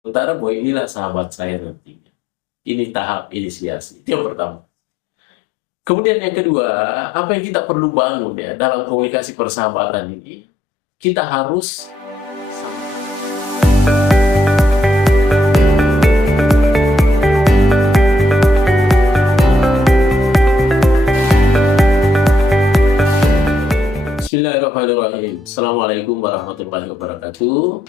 Sementara bahwa inilah sahabat saya nantinya. Ini tahap inisiasi, itu yang pertama. Kemudian yang kedua, apa yang kita perlu bangun ya dalam komunikasi persahabatan ini, kita harus Bismillahirrahmanirrahim. Assalamualaikum warahmatullahi wabarakatuh.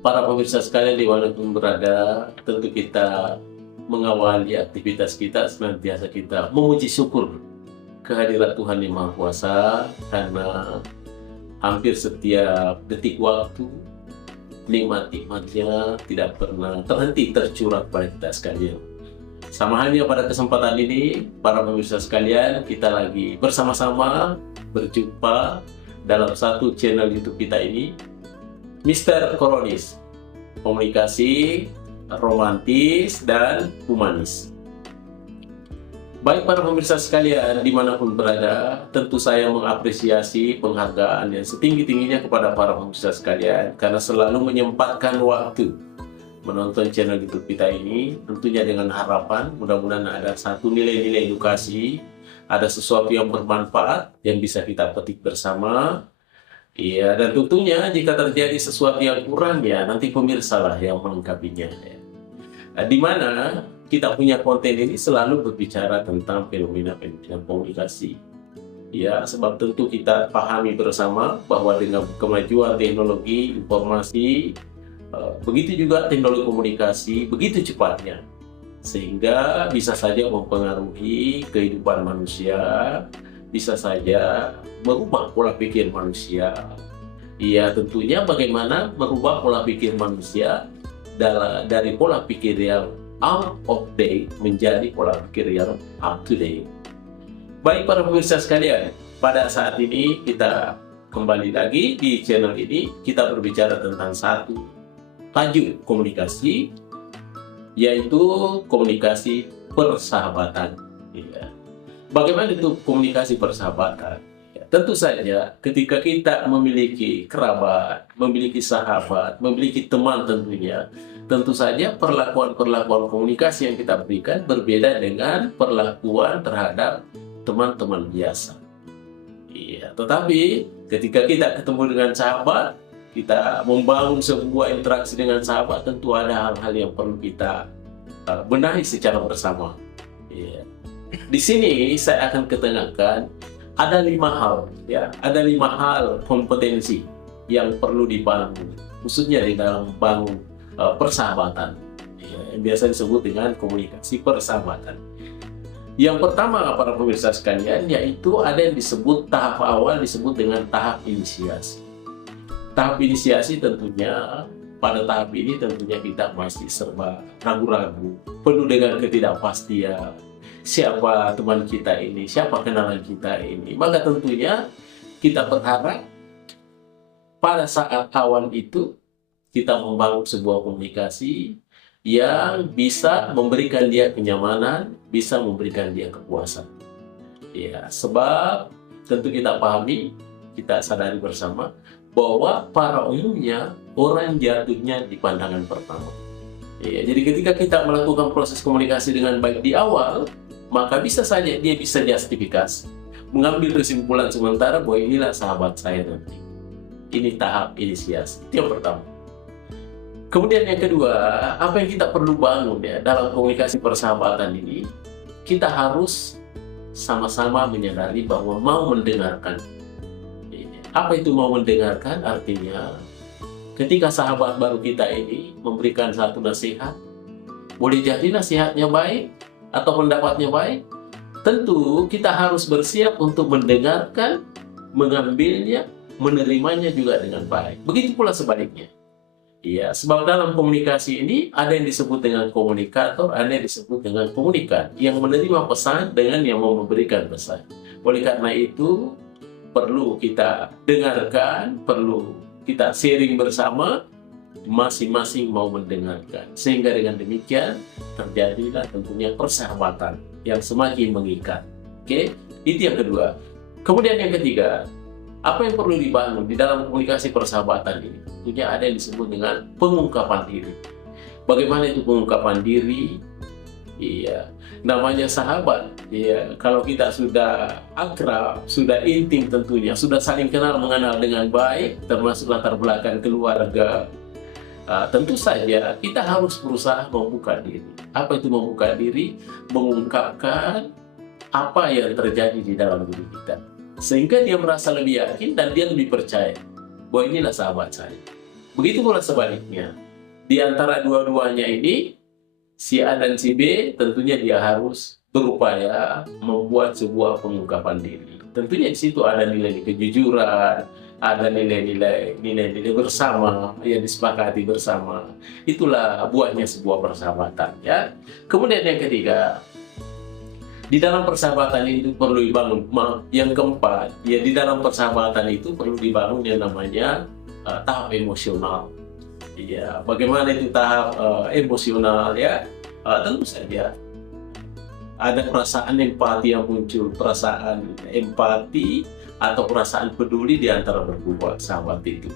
Para pemirsa sekalian dimanapun berada, tentu kita mengawali aktivitas kita senantiasa kita memuji syukur kehadirat Tuhan Yang Maha Kuasa, karena hampir setiap detik waktu nikmat-nikmatnya tidak pernah terhenti tercurah pada kita sekalian. Sama halnya pada kesempatan ini, para pemirsa sekalian, kita lagi bersama-sama berjumpa dalam satu channel YouTube kita ini, Mr. Koronis, komunikasi romantis dan humanis. Baik para pemirsa sekalian dimanapun berada, tentu saya mengapresiasi penghargaan yang setinggi-tingginya kepada para pemirsa sekalian karena selalu menyempatkan waktu menonton channel YouTube kita ini, tentunya dengan harapan mudah-mudahan ada satu nilai-nilai edukasi, ada sesuatu yang bermanfaat yang bisa kita petik bersama. Iya, dan tentunya jika terjadi sesuatu yang kurang ya nanti pemirsa lah yang melengkapinya ya. Nah, di mana kita punya konten ini selalu berbicara tentang fenomena-fenomena komunikasi. Ya, sebab tentu kita pahami bersama bahwa dengan kemajuan teknologi informasi, begitu juga teknologi komunikasi begitu cepatnya, sehingga bisa saja mempengaruhi kehidupan manusia, bisa saja merubah pola pikir manusia. Iya, tentunya bagaimana merubah pola pikir manusia dari pola pikir yang out of date menjadi pola pikir yang up to date. Baik para pemirsa sekalian, pada saat ini kita kembali lagi di channel ini, kita berbicara tentang satu tajuk komunikasi, yaitu komunikasi persahabatan. Ya. Bagaimana itu komunikasi persahabatan? Ya, tentu saja ketika kita memiliki kerabat, memiliki sahabat, memiliki teman tentu saja perlakuan-perlakuan komunikasi yang kita berikan berbeda dengan perlakuan terhadap teman-teman biasa. Ya, tetapi ketika kita ketemu dengan sahabat, kita membangun sebuah interaksi dengan sahabat, tentu ada hal-hal yang perlu kita benahi secara bersama. Ya. Di sini saya akan ketengahkan ada 5 hal, ya, ada 5 hal kompetensi yang perlu dibangun, khususnya di dalam bangun persahabatan, ya, yang biasa disebut dengan komunikasi persahabatan. Yang pertama para pemirsa sekalian, yaitu ada yang disebut tahap awal disebut dengan tahap inisiasi. Tahap inisiasi tentunya, pada tahap ini tentunya kita masih serba ragu-ragu, penuh dengan ketidakpastian. Siapa teman kita ini, siapa kenalan kita ini. Maka tentunya kita berharap pada saat awal itu kita membangun sebuah komunikasi yang bisa memberikan dia kenyamanan, bisa memberikan dia kepuasan. Ya, sebab tentu kita pahami, kita sadari bersama bahwa pada umumnya orang jatuhnya di pandangan pertama. Ya, jadi ketika kita melakukan proses komunikasi dengan baik di awal, maka bisa saja dia bisa justifikasi, mengambil kesimpulan sementara bahwa inilah sahabat saya nanti. Ini tahap inisiasi, itu yang pertama. Kemudian yang kedua, apa yang kita perlu bangun ya dalam komunikasi persahabatan ini, kita harus sama-sama menyadari bahwa mau mendengarkan. Apa itu mau mendengarkan? Artinya ketika sahabat baru kita ini memberikan satu nasihat, boleh jadi nasihatnya baik atau pendapatnya baik, tentu kita harus bersiap untuk mendengarkan, mengambilnya, menerimanya juga dengan baik. Begitu pula sebaliknya. Iya, sebab dalam komunikasi ini ada yang disebut dengan komunikator, ada yang disebut dengan komunikan, yang menerima pesan dengan yang mau memberikan pesan. Oleh karena itu perlu kita dengarkan, perlu kita sharing bersama, masing-masing mau mendengarkan. Sehingga dengan demikian terjadilah tentunya persahabatan yang semakin mengikat. Oke, itu yang kedua. Kemudian yang ketiga, Apa yang perlu dibangun di dalam komunikasi persahabatan ini? Tentunya ada yang disebut dengan pengungkapan diri. Bagaimana itu pengungkapan diri? Iya, namanya sahabat. Iya, kalau kita sudah akrab, sudah intim tentunya, sudah saling kenal mengenal dengan baik, termasuk latar belakang keluarga, tentu saja kita harus berusaha membuka diri. Apa itu membuka diri? Mengungkapkan apa yang terjadi di dalam diri kita, sehingga dia merasa lebih yakin dan dia lebih percaya bahwa inilah sahabat saya. Begitu pula sebaliknya. Di antara dua-duanya ini, si A dan si B, tentunya dia harus berupaya membuat sebuah pengungkapan diri. Tentunya di situ ada nilai kejujuran, ada nilai-nilai bersama yang disepakati bersama. Itulah buahnya sebuah persahabatan, ya. Kemudian yang ketiga, di dalam persahabatan itu perlu dibangun. Yang keempat, ya, di dalam persahabatan itu perlu dibangun yang namanya tahap emosional. Ya, bagaimana itu tahap emosional, ya? Tentu saja ada perasaan empati yang muncul, perasaan empati atau perasaan peduli di antara berdua sahabat itu.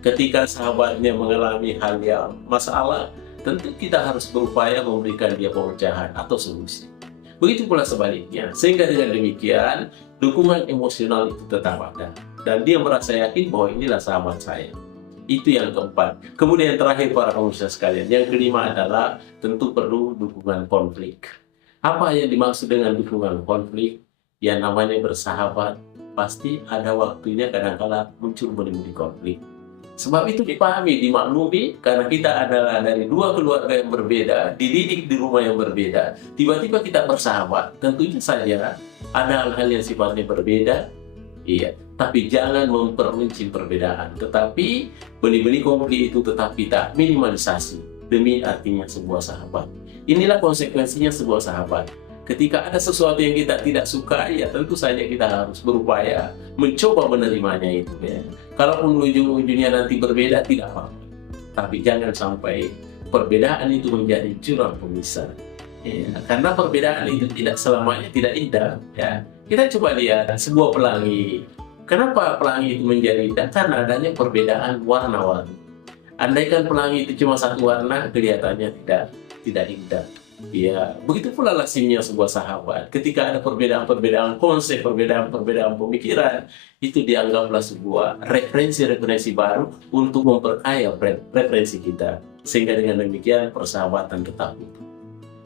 Ketika sahabatnya mengalami hal yang masalah, tentu kita harus berupaya memberikan dia pemecahan atau solusi. Begitu pula sebaliknya, sehingga dengan demikian dukungan emosional itu tetap ada dan dia merasa yakin bahwa inilah sahabat saya. Itu yang keempat. Kemudian yang terakhir para pemirsa sekalian, yang kelima adalah tentu perlu dukungan konflik. Apa yang dimaksud dengan dukungan konflik? Yang namanya bersahabat pasti ada waktunya kadang-kala muncul benih-benih konflik. Sebab itu dipahami, dimaklumi, karena kita adalah dari dua keluarga yang berbeda, dididik di rumah yang berbeda, tiba-tiba kita bersahabat. Tentunya saja ada hal-hal yang sifatnya berbeda, iya, tapi jangan mempermenci perbedaan. Tetapi benih-benih konflik itu tetap kita minimalisasi demi artinya sebuah sahabat. Inilah konsekuensinya sebuah sahabat. Ketika ada sesuatu yang kita tidak suka, ya tentu saja kita harus berupaya mencoba menerimanya itu, ya. Kalaupun ujung-ujungnya nanti berbeda, tidak apa-apa. Tapi jangan sampai perbedaan itu menjadi jurang pemisah. Ya, karena perbedaan itu tidak selamanya tidak indah, ya. Kita coba lihat sebuah pelangi. Kenapa pelangi itu menjadi indah? Karena adanya perbedaan warna-warni. Andaikan pelangi itu cuma satu warna, kelihatannya tidak indah. Ya, begitu pula lazimnya sebuah sahabat. Ketika ada perbedaan-perbedaan konsep, perbedaan-perbedaan pemikiran, itu dianggaplah sebuah referensi-referensi baru untuk memperkaya referensi kita. Sehingga dengan demikian persahabatan tetap utuh.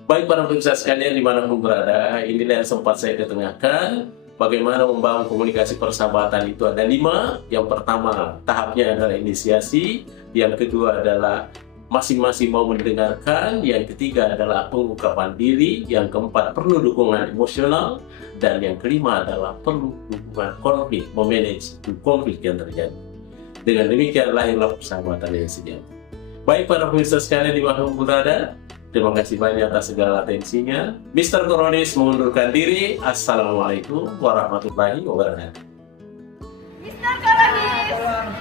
Baik para pemirsa sekalian dimanapun berada, inilah yang sempat saya ketengahkan. Bagaimana membangun komunikasi persahabatan itu ada 5. Yang pertama, tahapnya adalah inisiasi. Yang kedua adalah masing-masing mau mendengarkan. Yang ketiga adalah pengungkapan diri. Yang keempat, perlu dukungan emosional. Dan yang kelima adalah perlu dukungan konflik, memanage konflik yang terjadi. Dengan demikian lahirlah persahabatan yang sejati. Baik para pemirsa sekalian dimanapun berada, terima kasih banyak atas segala atensinya. Mr. Koronis mengundurkan diri. Assalamualaikum warahmatullahi wabarakatuh. Mr. Koronis.